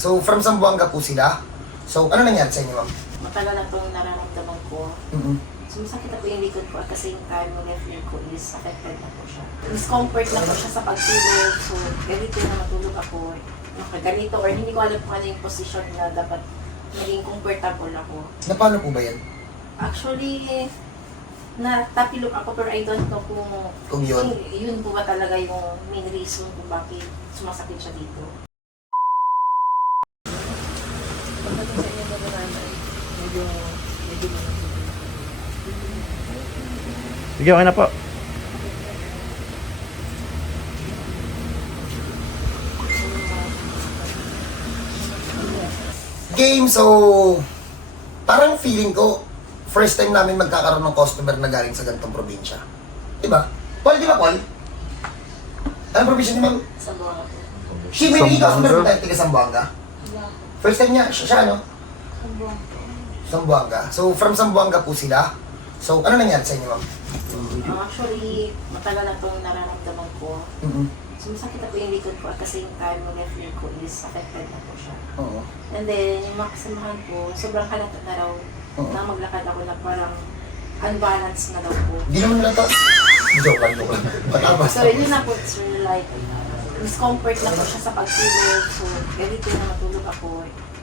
So, from Zamboanga po sila. So, ano nangyari sa inyo, ma'am? Matagal na itong nararamdaman ko. mm Sumasakit na po yung likod ko at the same time yung left leg ko is affected na po siya. Discomfort na po siya sa pagtulog. So, time na matulog ako, nakaganito or hindi ko alam kung ano yung position na dapat maging comfortable ako. Na paano po ba yan? Actually, natapilok ako pero I don't know kung Kung yun? yun po ba talaga yung main reason kung bakit sumasakit siya dito. Pagdating sa inyo mga nanay, medyo, medyo Sige, okay na po. Game, so... Parang feeling ko, first time namin magkakaroon ng customer na galing sa ganitong probinsya. Diba? Paul, di ba, Paul? Anong probinsya ni ma'am? sa buwan ko. She may Zamboanga. customer po tayo, taga Zamboanga. First time niya, siya, siya ano? Zamboanga. So, from Zamboanga po sila. So, ano nangyari sa inyo, ma'am? Uh, actually, matagal na itong nararamdaman ko. mm Sumasakit na po yung likod ko at the same time yung left leg ko is affected na po siya. Oo. And then, yung mga kasamahan ko, sobrang halata na raw Oo. na maglakad ako na parang unbalanced na daw po. Hindi naman nila to. Joke lang, joke lang. Patapos. So, yun na po, it's really like, discomfort na po siya sa pagtulog. So, time na matulog ako,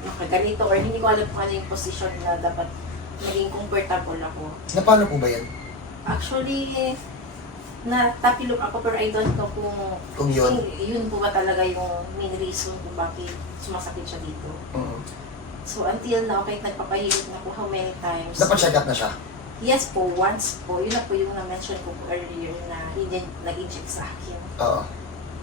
nakaganito or hindi ko alam kung ano yung position na dapat maging comfortable ako. Na paano po ba yan? Actually, natapilok ako pero I don't know kung Kung yun? yun po ba talaga yung main reason kung bakit sumasakit siya dito. Mm. So until now, kahit nagpapahilot na po how many times. Napacheck up na siya. Yes po, once po. Yun na po yung na-mention ko po earlier na hindi nag-inject sa akin. Oo.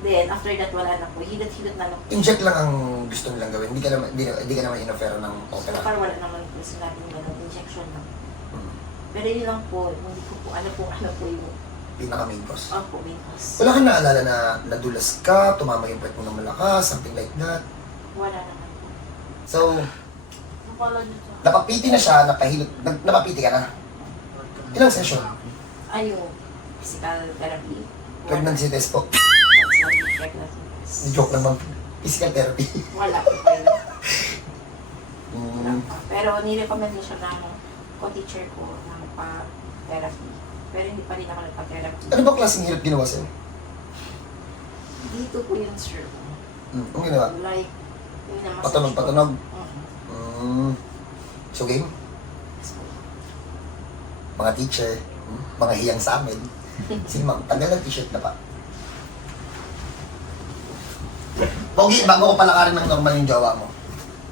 Then after that, wala na po. Hilot-hilot na lang po. Inject lang ang gusto nilang gawin. Hindi ka naman, hindi, hindi ka naman in-offer ng So opera. parang wala naman po sinabing ganun, injection lang. Mm. Pero yun lang po, hindi ko po ano po, ano po yung, Pinaka main cause. oh po, main cause. Wala kang naalala na nadulas ka, tumama yung puwet mo ng malakas, something like that. Wala naman po. So, Napala niyo sa napapiti na siya, napahilot, nag, napapiti ka na. Ilang session? Ayun, physical therapy. Pregnancy test po. Joke ma'am. Physical therapy. Wala Mm. Pero nirecommend din siya ng co-teacher ko ng pa-therapy. Pero hindi pa rin ako nagpa-therapy. Ano ba klaseng hirap ginawa sa'yo? Dito po yun, sir. Mm. Anong ginawa? Like, yun na Patunog, patunog. Mm. So game? Yes po. Mga teacher, mm, mga hiyang sa amin. Sige ma'am, tanggal ang t-shirt na pa. Pogi, bago ko palakarin ng normal yung jowa mo.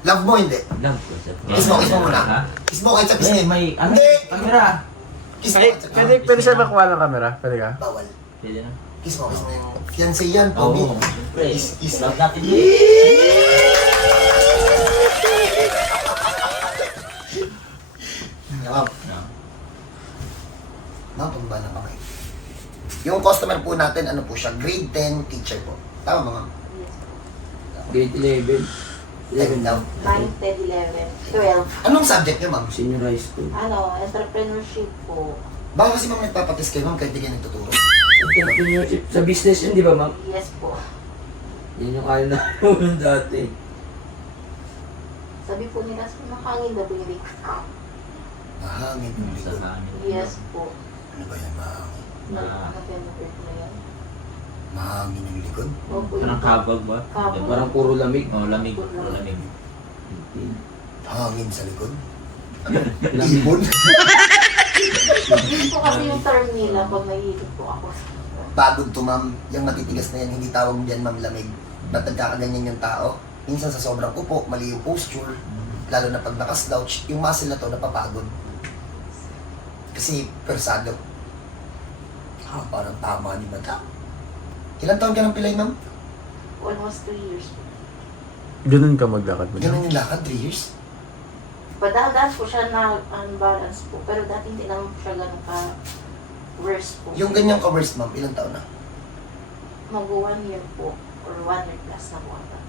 Love mo, hindi. Love ko sa Kiss mo, kiss mo muna. Kiss mo kahit sa Eh, pisngi. may ano? Hindi! Camera. Kiss mo kahit sa pwede, pwede siya makuha ng camera? Pwede ka? Bawal. Pwede na. Kiss mo, kiss mo yung fiancé yan, Oo, Pogi. siyempre. Kiss, kiss. Love natin yun. Ma'am, No. ma'am, pababa ng kamay. Yung customer po natin, ano po siya, grade 10 teacher po. Tama ba ma'am? Grade 11. 11 daw. 9, 10, 11, 12. Anong subject niyo ma'am? Senior high school. Ano, entrepreneurship po. Baka kasi ma'am nagpapatis kayo ma'am kahit di kayo nagtuturo. Entrepreneurship. Sa business yun, di ba ma'am? Yes po. Yan yung kaya namin dati. Sabi po nila, makangin na po yung likod ko. Mahangin yung likod. Yes po. Ano ba yan, mahangin? Na- Nag-penetrate na yan. Mahangin yung likod? Opo, Parang kabag ba? Kabag. Parang puro lamig. Oh, lamig. Puro lamig. Hangin sa likod? Lamig. Ibon? Yun po kasi yung term nila pag nahihilot po ako. Pagod to ma'am, yung matitigas na yan, hindi tawag diyan ma'am lamig. Ba't nagkakaganyan yung tao? Minsan sa sobrang upo, mali yung posture, lalo na pag nakaslouch, yung muscle na to napapagod. Kasi persado. Ah, parang tama ni madam. Ilan taon ka ng pilay ma'am? Almost 3 years po. Ganun ka maglakad mo. Ganun yung lakad, 3 years. Padahal po siya na unbalance po. Pero dati hindi naman po siya ganun ka worse po. Yung ganyang ka-worst ma'am, ilang taon na? Mag 1 year po. Or 1 year plus na po ata.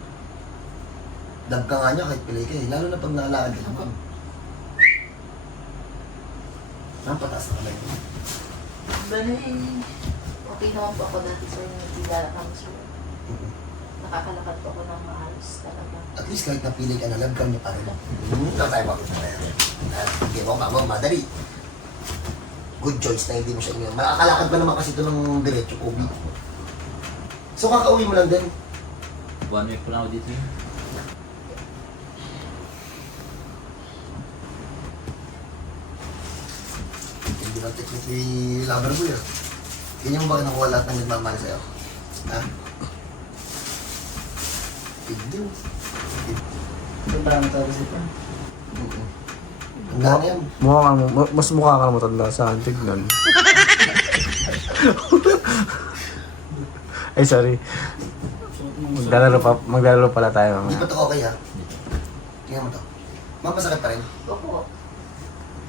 Dab ka nga niya kahit pilay ka eh, lalo na pag nakalakad ka ma'am. Ma'am, pataas na kamay mo. Bali, okay naman po ako dati sir. Dala kami sir. nakakalakad po ako ng maayos talaga. At least kahit napili ka na, lagkan niya pa rin. Hmm, ito tayo makita na yan. At hindi mo mama, madali. Good choice na hindi mo siya inyo. Makakalakad pa naman kasi ito ng diretso, Kobe. So kakauwi mo lang din. One week pa lang ako dito. Hindi lang technique ni Lover Boy Yan yung ba nakuha lahat ng nagmamahal sa'yo? Ha? Big deal. Ang dami tapos ito. Mm-mm. Ang dami yan. Mukha ka, ma- mas mukha ka matanda sa akin. Tignan. Ay, sorry. Maglalaro pa, maglalaro pala tayo Hindi mamaya. pa to okay ha? Tingnan mo to. Mama, masakit pa rin. Opo.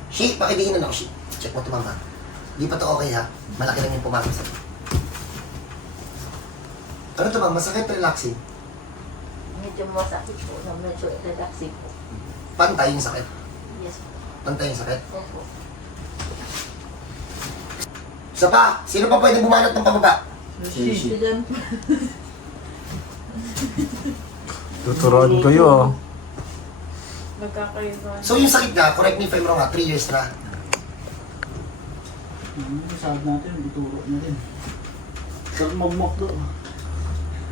Shi, pakitingin na ako, Shi. Check mo to, mama. Hindi pa to okay ha? Malaki lang yung pumasok sa'yo. Ano to ba? Masakit, relaxing. Medyo masakit po na medyo relaxing po. Pantay yung sakit. Yes po. Pantay yung sakit. Opo. Isa pa, sino pa pwede bumanat ng pababa? Shishi. Tuturuan kayo. Magkakaiba. So yung sakit nga, correct me if I'm wrong ha, 3 years na. Hmm, Masyad natin, ituro na din. Sa magmok do.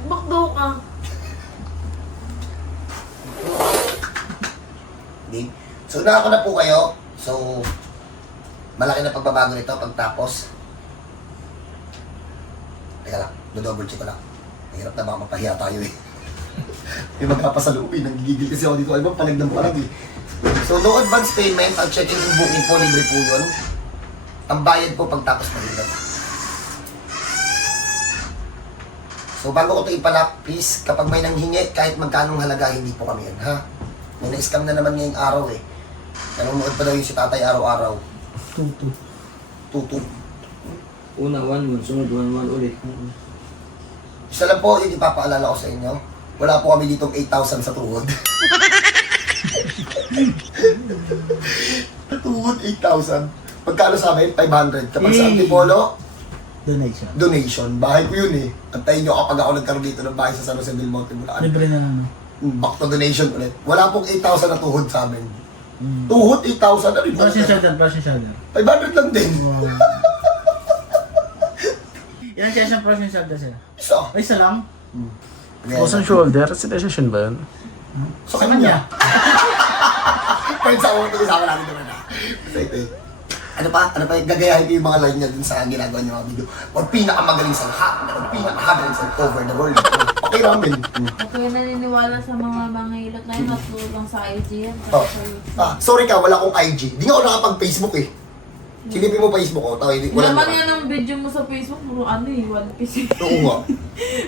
Bakdo ka. Di? So na ako na po kayo. So, malaki na pagbabago nito pagtapos. Teka lang, do-double check ko lang. Mahirap na baka mapahiya tayo eh. May magkapasalubin, nanggigigil kasi ako dito. Ay palag ng palag eh. So, no advance payment, ang check-in and booking po, libre po yun. Ang bayad po pagtapos mahirap. So, bago ko ito ipalap, please, kapag may nanghingi, kahit magkanong halaga, hindi po kami yan, ha? May na-scam na naman ngayong araw eh. Nanonood pa daw yung si tatay araw-araw. Tutu. Tutu. Una, one, one. Sunod, one, one ulit. Isa lang po, yung ipapaalala ko sa inyo. Wala po kami ditong 8,000 sa tuhod. tuhod, 8,000. Pagkano sa amin? 500. Kapag sa Eh. Antipolo, Donation. donation. Bahay ko yun eh. Antayin nyo kapag ako nagkaroon dito ng bahay sa San Jose del Monte, Bulacan. Libre na lang. no? Back to donation ulit. Wala pong 8,000 na tuhod sa amin. Hmm. Tuhod, 8,000 na rin. Brush and shoulder, brush and shoulder. 500 lang din. Wow. Ilan session brush and shoulder sir? Isa. Ay, isa lang? Frozen shoulder, session ba yun? Sa kanya. Friends, ako ito kasama natin naman na. Excited. Ano pa? Ano pa? Gagayahin ko yung mga line niya dun sa ginagawa niya mga video. Or pinakamagaling sa lahat. Or pinakamagaling sa over the world. Okay ramen. Kayo naniniwala sa mga mga ilot na yun, natulog lang sa IG yan. Oh. Ah, sorry ka, wala akong IG. Di nga ako nakapag-Facebook eh. Silipin mo Facebook ko. Tawag, Hindi wala naman na. yan ang video mo sa Facebook, puro ano eh, one piece. Oo nga.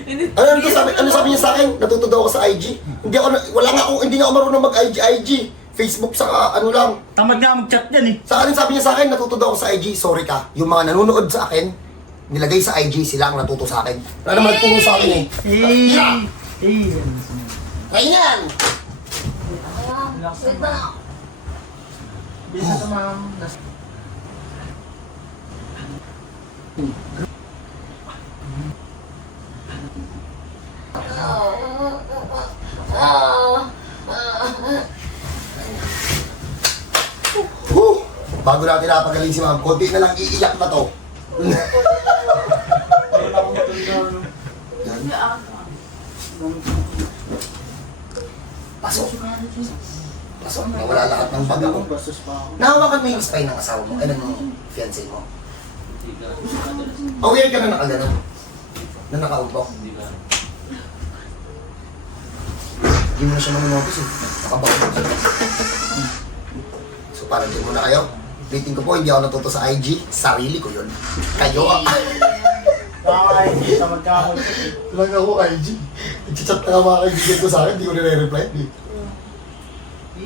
Ano, ano, sabi, ano sabi niya sa akin? Natuto daw ako sa IG. Hindi ako, na- wala nga ako, hindi nga ako marunong mag-IG, IG. Facebook sa ano lang. Tamad nga mag-chat yan eh. Sa akin sabi niya sa akin, natuto daw ako sa IG. Sorry ka. Yung mga nanonood sa akin, nilagay sa IG, sila ang natuto sa akin. Wala naman nagturo sa akin eh. Eh, Yeah. eh. Kaya yan! Relax naman. Bisa ka ma'am. Whew! Bago natin napagaling si ma'am, konti na lang iiyak na to. Pasok. Pasok. Nawala lahat ng bag ako. Bastos pa ako. Nahawakan mo yung spine ng asawa mo, ay ng fiancé mo. Aware ka na nakagano? Na nakaupo? Hindi mo na siya maminotis eh. Nakabako mo siya. So parang din muna kayo. Rating ko po, hindi ako natuto sa IG. Sarili ko yun. Kayo ah. Nakaka-IG, tamad ka ako. Lang ako IG. Nag-chat na mga kaibigan ko sa akin, hindi ko nire-reply. Eh.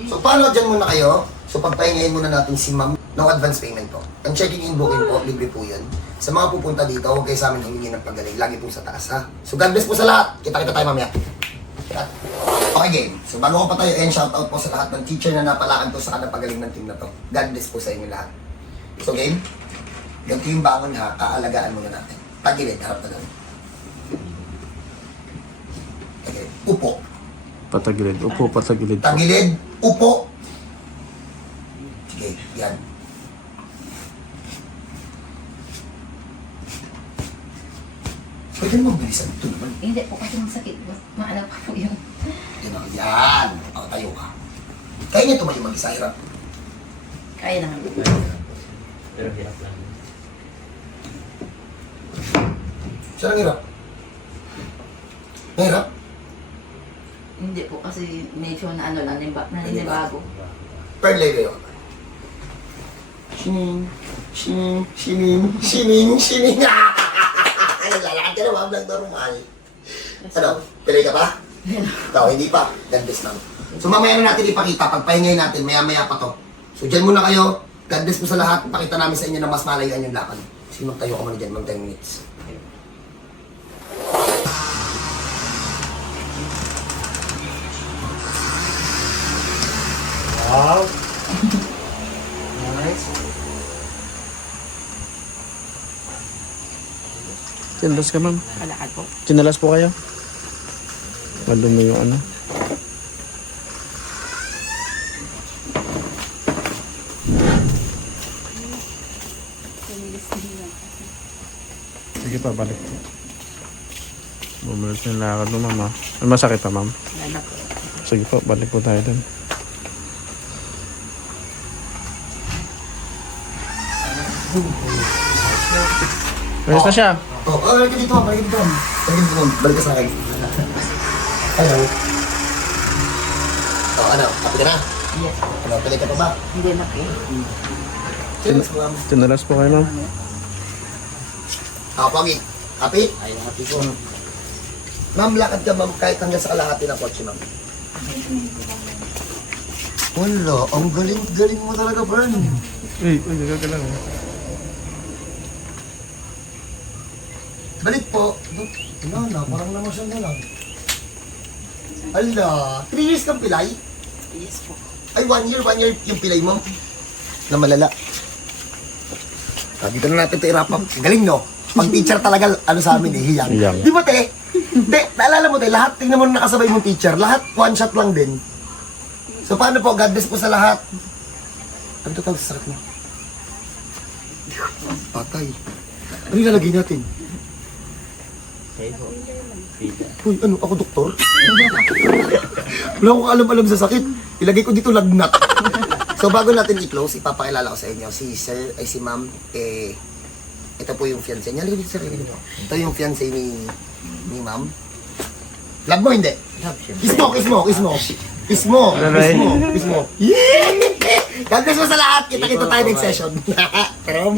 So paano dyan muna kayo? So pagpahingayin muna natin si ma'am. No advance payment po. Ang checking in booking po, libre po yun. Sa mga pupunta dito, huwag kayo sa amin humingi ng pagaling. Lagi po sa taas ha. So God bless po sa lahat. Kita-kita tayo mamaya. Cut. Okay game. So bago ko pa tayo end, shout out po sa lahat ng teacher na napalakan to sa kanang pagaling ng team na to. God bless po sa inyo lahat. So game, ganito yung bangon ha, aalagaan muna natin. Pagilid, harap na lang. Okay. Upo. Patagilid. Upo, patagilid. Tagilid. Upo. Sige, yan. Pwede mo bilisan ito naman. Hindi po kasi masakit. Maano pa po yun. Yan o, yan. O, tayo ka. Kaya mag-isa, hirap. Kaya naman. Pero hirap lang. Siya lang hirap. Mahirap? Hindi po kasi medyo na ano lang, nimba, naninibago. Per lay kayo. Shining, shining, shining, shining, shining. Ano, lalakad ka na, ma'am, lang normal. Ano, pilay ka pa? Ikaw, hindi pa. Bless lang. So mamaya na natin ipakita, pagpahingay natin, maya-maya pa to. So dyan muna kayo, God bless po sa lahat, pakita namin sa inyo na mas malayuan yung lakad. Sino tayo ka muna dyan, mag 10 minutes. Wow. Nice. Chinalas ka, ma'am. Malakad po. Chinalas po kayo. Lalo mo yung ano. Sige pa, balik. Bumalik yung lakad mo, ma'am. ah. May masakit pa, ma'am? Wala po. Sige po, balik po tayo dun. Ayos na siya. Oh, oh, balik ka dito, ma'am, balik ka dito. ma'am. Balik ka dito, ma'am. balik ka sa akin. Hello. Oh, ano, happy ka na? Yes. Ano, pilay ka pa ba? Hindi na po. Cheers, ma'am. Chinalas po kayo, ma'am. Ako, Pogi. Happy? Ay, happy ko. Ma'am, lakad ka, ma'am, kahit hanggang sa kalahati ng kotse, ma'am. Wala, ang galing-galing mo talaga, Bern. Uy, uy, gagalaw. Balik po. Wala na, parang namasyon na lang. Ala, 3 years kang pilay? Yes po. Ay, 1 year, 1 year yung pilay mo. Na malala. Dito na natin ito up. Galing, no? Pag teacher talaga, ano sa amin eh, hiyang. Hiyang. Di ba, te? Te, naalala mo, te, lahat, tingnan mo na nakasabay mong teacher, lahat one shot lang din. So, paano po? God bless po sa lahat. Ano ito tawag sa sakit mo? Patay. Ano yung lalagay natin? Uy, ano, ako doktor? Wala akong alam-alam sa sakit. Ilagay ko dito lagnat. so, bago natin i-close, ipapakilala ko sa inyo. Si sir, ay si ma'am, eh, ito po yung fiancé niya. Dito, sir. halika dito. Ito yung fiancé ni, ni ma'am. Love mo, hindi? Kiss mo, kiss mo, kiss mo. Kiss mo, kiss mo, kiss mo. Yeah! God bless mo sa lahat. Kita-kita tayo next session. Pero,